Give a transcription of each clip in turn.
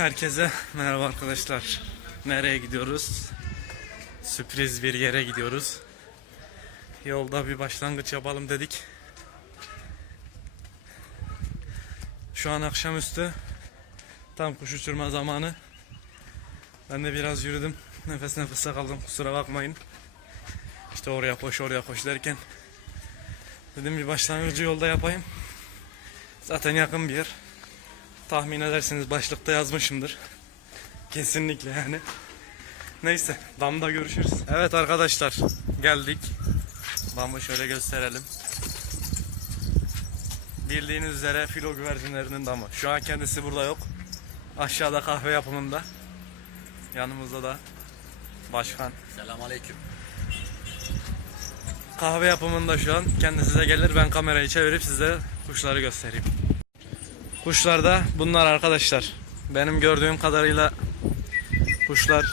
Herkese merhaba arkadaşlar. Nereye gidiyoruz? Sürpriz bir yere gidiyoruz. Yolda bir başlangıç yapalım dedik. Şu an akşamüstü. Tam kuş uçurma zamanı. Ben de biraz yürüdüm. Nefes nefese kaldım. Kusura bakmayın. İşte oraya koş oraya koş derken dedim bir başlangıcı yolda yapayım. Zaten yakın bir yer. Tahmin edersiniz başlıkta yazmışımdır. Kesinlikle yani. Neyse damda görüşürüz. Evet arkadaşlar geldik. Damı şöyle gösterelim. Bildiğiniz üzere filo güvercinlerinin damı. Şu an kendisi burada yok. Aşağıda kahve yapımında. Yanımızda da başkan. Selamünaleyküm. Kahve yapımında şu an. Kendisi de gelir ben kamerayı çevirip size kuşları göstereyim. Kuşlar da bunlar arkadaşlar. Benim gördüğüm kadarıyla kuşlar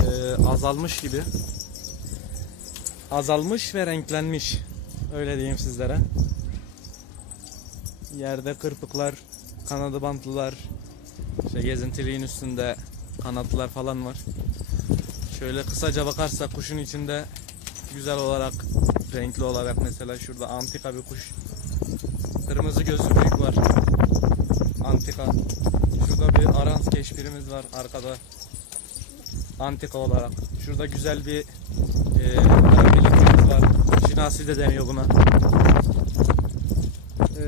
e, azalmış gibi. Azalmış ve renklenmiş. Öyle diyeyim sizlere. Yerde kırpıklar, kanadı bantlılar, işte gezintiliğin üstünde kanatlılar falan var. Şöyle kısaca bakarsak kuşun içinde güzel olarak renkli olarak mesela şurada antika bir kuş. Kırmızı gözlü büyük var. Antika. Şurada bir arans keşfirimiz var arkada. Antika olarak. Şurada güzel bir e, karabilikimiz var. Şinasi de deniyor buna. E,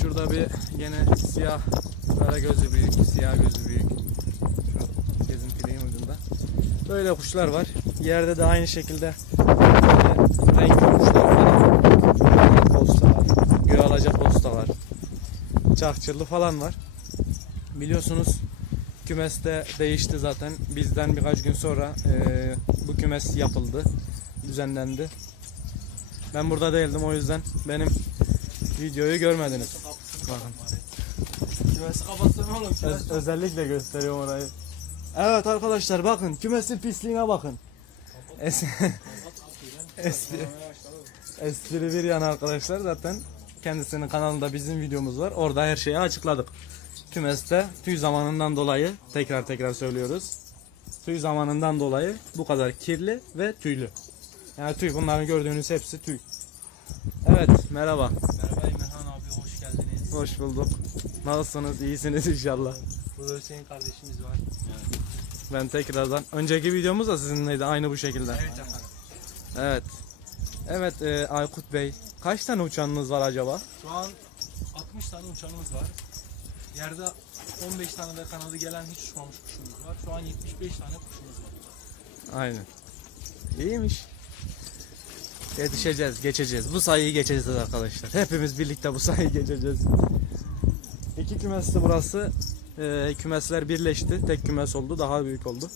şurada bir yine siyah kara gözlü büyük, siyah gözlü büyük. Şu gezintiliğin ucunda. Böyle kuşlar var. Yerde de aynı şekilde böyle renkli kuşlar falan. Posta var. Göğalaca posta var. Çahçırlı falan var. Biliyorsunuz kümeste değişti zaten. Bizden birkaç gün sonra eee, bu kümes yapıldı. Düzenlendi. Ben burada değildim o yüzden benim videoyu görmediniz. Bakın. Kümesi kapatsana oğlum. Öz- özellikle gösteriyorum orayı. Evet arkadaşlar bakın kümesin pisliğine bakın. Es espri bir yana arkadaşlar zaten kendisinin kanalında bizim videomuz var. Orada her şeyi açıkladık. Kümeste tüy zamanından dolayı tekrar tekrar söylüyoruz. Tüy zamanından dolayı bu kadar kirli ve tüylü. Yani tüy bunların gördüğünüz hepsi tüy. Evet merhaba. Merhaba Emirhan abi hoş geldiniz. Hoş bulduk. Nasılsınız? İyisiniz inşallah. Burada Hüseyin kardeşimiz var. Ben tekrardan önceki videomuz da sizinleydi aynı bu şekilde. Evet efendim. Evet. Evet e, Aykut Bey kaç tane uçağınız var acaba? Şu an 60 tane uçağımız var. Yerde 15 tane de kanadı gelen hiç uçmamış kuşumuz var. Şu an 75 tane kuşumuz var. Aynen. İyiymiş. Yetişeceğiz, geçeceğiz. Bu sayıyı geçeceğiz arkadaşlar. Hepimiz birlikte bu sayıyı geçeceğiz. İki kümesli burası. E, kümesler birleşti. Tek kümes oldu. Daha büyük oldu.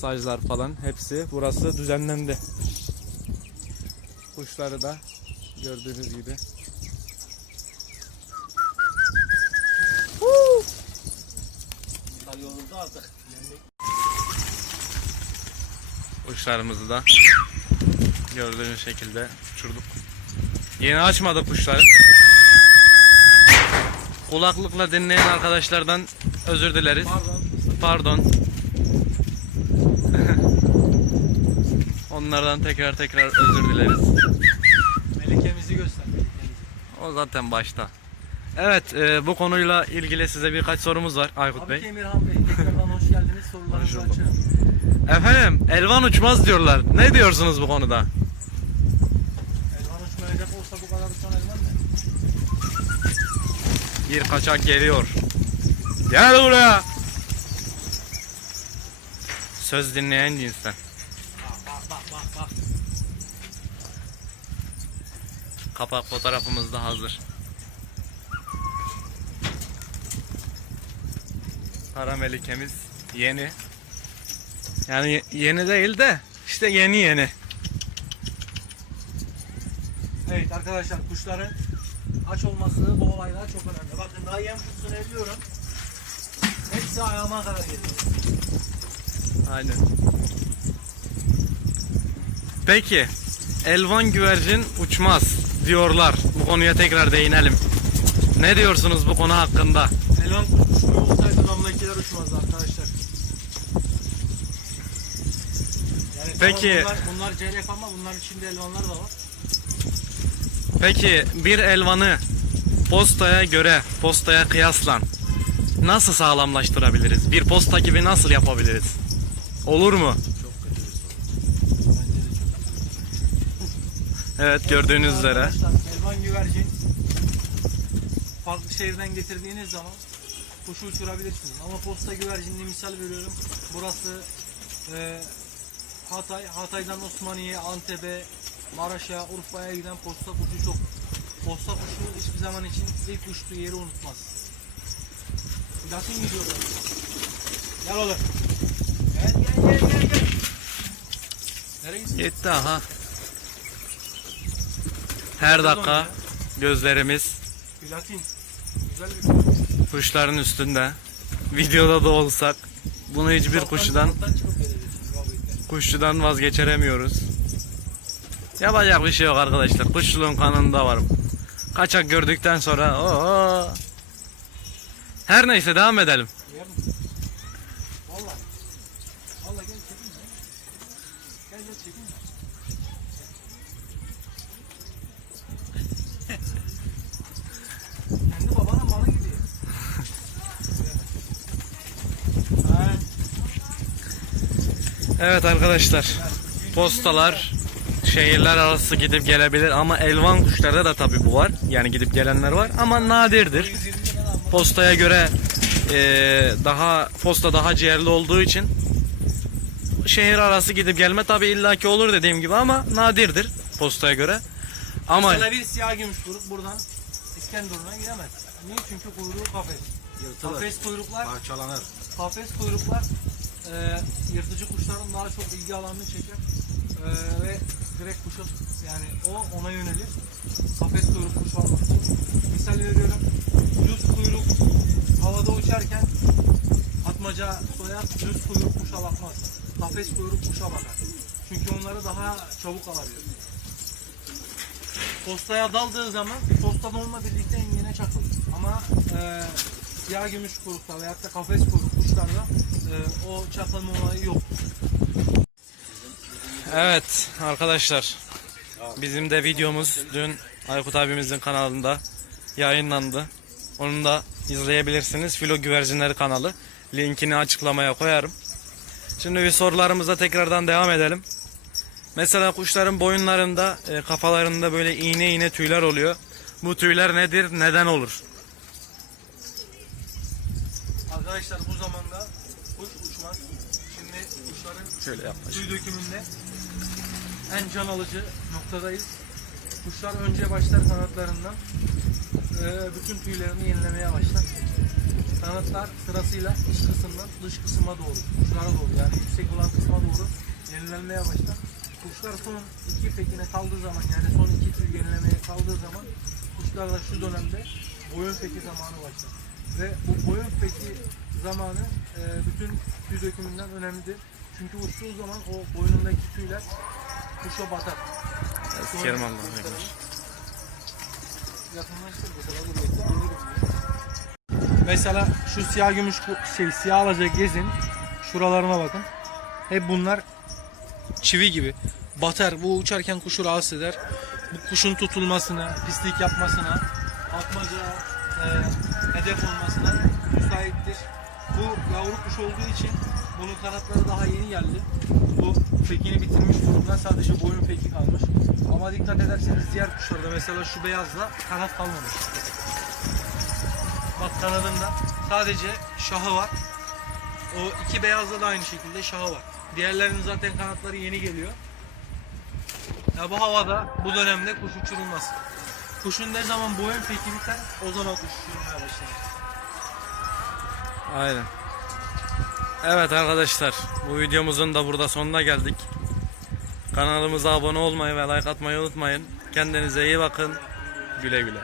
Saclar falan hepsi. Burası düzenlendi. Kuşları da gördüğünüz gibi. Kuşlarımızı da gördüğünüz şekilde uçurduk. Yeni açmadık kuşları. Kulaklıkla dinleyen arkadaşlardan özür dileriz. Pardon. Pardon. Onlardan tekrar tekrar özür dileriz. O zaten başta. Evet, e, bu konuyla ilgili size birkaç sorumuz var Aykut Abi Bey. Emirhan Bey tekrardan hoş geldiniz. Sorularınızı Hoş bulduk. açın. Efendim, elvan uçmaz diyorlar. Ne diyorsunuz bu konuda? Elvan uçmayacak olsa bu kadar uçan elvan ne? Bir kaçak geliyor. Gel buraya. Söz dinleyen cinsten. Bak bak bak bak bak. Kapak fotoğrafımız da hazır. Kara melikemiz yeni. Yani ye- yeni değil de işte yeni yeni. Evet arkadaşlar kuşların aç olması bu olaylar çok önemli. Bakın daha yem kutusunu ediyorum. Hepsi ayağıma kadar geliyor. Aynen. Peki elvan güvercin uçmaz diyorlar. Bu konuya tekrar değinelim. Ne diyorsunuz bu konu hakkında? Elon uçmuyor olsaydı damlakiler uçmazdı arkadaşlar. Yani Peki. Tamam bunlar, bunlar CRF ama bunların içinde elvanlar da var. Peki bir elvanı postaya göre, postaya kıyaslan nasıl sağlamlaştırabiliriz? Bir posta gibi nasıl yapabiliriz? Olur mu? Evet gördüğünüz üzere. Elvan güvercin farklı şehirden getirdiğiniz zaman kuşu uçurabilirsiniz. Ama posta güvercinini misal veriyorum. Burası e, Hatay. Hatay'dan Osmaniye, Antep'e, Maraş'a, Urfa'ya giden posta kuşu çok. Posta kuşu hiçbir zaman için ilk uçtuğu yeri unutmaz. Latin gidiyor. Gel oğlum. Gel gel gel gel gel. Nereye gidiyorsun? Aha. Her dakika gözlerimiz Platin. Güzel bir kuş. kuşların üstünde. Videoda da olsak bunu hiçbir muhabbetle. kuşçudan vazgeçiremiyoruz. Yapacak bir şey yok arkadaşlar. Kuşçuluğun kanında varım. Kaçak gördükten sonra oo. Her neyse devam edelim. Yer misin? Valla. Valla gel çekin ya. Gel gel çekin ya. Kendi babanın malı gibi. Ha, Evet arkadaşlar. Postalar şehirler arası gidip gelebilir ama elvan kuşlarda da tabi bu var. Yani gidip gelenler var ama nadirdir. 120 lira ama Postaya göre eee, daha posta daha ciğerli olduğu için şehir arası gidip gelme tabi illaki olur dediğim gibi ama nadirdir postaya göre. Ama Mesela bir siyah gümüş kuyruk buradan İskenderun'a gidemez. Niye? Çünkü kuyruğu kafes. Kafes kuyruklar Parçalanır. Kafes kuyruklar e, yırtıcı kuşların daha çok ilgi alanını çeker E, ve direkt kuşa yani o ona yönelir. Kafes kuyruk kuş olması. Misal veriyorum. Düz kuyruk havada uçarken atmaca soyar, düz kuyruk kuşa bakmaz. Kafes kuyruk kuşa bakar. Çünkü onları daha çabuk alabilir. Postaya daldığı zaman postada onunla birlikte engine çakılır. Ama e, siyah gümüş kuyrukta veyahut da kafes kuyruk kuşlarda e, o çakılma olayı yok. evet arkadaşlar bizim de videomuz dün Aykut abimizin kanalında yayınlandı. Onu da izleyebilirsiniz. Filo Güvercinleri kanalı. Linkini açıklamaya koyarım. Şimdi bir sorularımıza tekrardan devam edelim. Mesela kuşların boyunlarında, e, kafalarında böyle iğne iğne tüyler oluyor. Bu tüyler nedir? Neden olur? Arkadaşlar bu zamanda uçmaz. Şimdi kuşların Şöyle yaklaş. tüy dökümünde en can alıcı noktadayız. Kuşlar önce başlar kanatlarından e, bütün tüylerini yenilemeye başlar. Kanatlar sırasıyla iç kısımdan dış kısma doğru, kuşlara doğru yani yüksek olan kısma doğru yenilenmeye başlar. Kuşlar son iki pekine kaldığı zaman yani son iki tüy yenilemeye kaldığı zaman kuşlarda şu dönemde boyun peki zamanı başlar. Ve bu boyun peki zamanı e, bütün tüy dökümünden önemlidir. Çünkü uçtuğu zaman o boynundaki tüyler kuşa batar. Sikerim Allah'ım. Yakınlaştır mesela şu siyah gümüş şey siyah alacak gezin şuralarına bakın. Hep bunlar çivi gibi batar. Bu uçarken kuşu rahatsız eder. Bu kuşun tutulmasına, pislik yapmasına, atmaca e, hedef olmasına müsaittir. Bu yavru kuş olduğu için bunun kanatları daha yeni geldi. Bu pekini bitirmiş durumda sadece boyun peki kalmış. Ama dikkat ederseniz diğer kuşlarda mesela şu beyazda kanat kalmamış. Bak kanadında sadece şahı var. O iki beyazda da aynı şekilde şahı var. Diğerlerinin zaten kanatları yeni geliyor. Ya bu havada bu dönemde kuş uçurulmaz. Kuşun ne zaman boyun peki biter o zaman kuş uçurulmaya başlar. Aynen. Evet arkadaşlar bu videomuzun da burada sonuna geldik. Kanalımıza abone olmayı ve like atmayı unutmayın. Kendinize iyi bakın. Güle güle.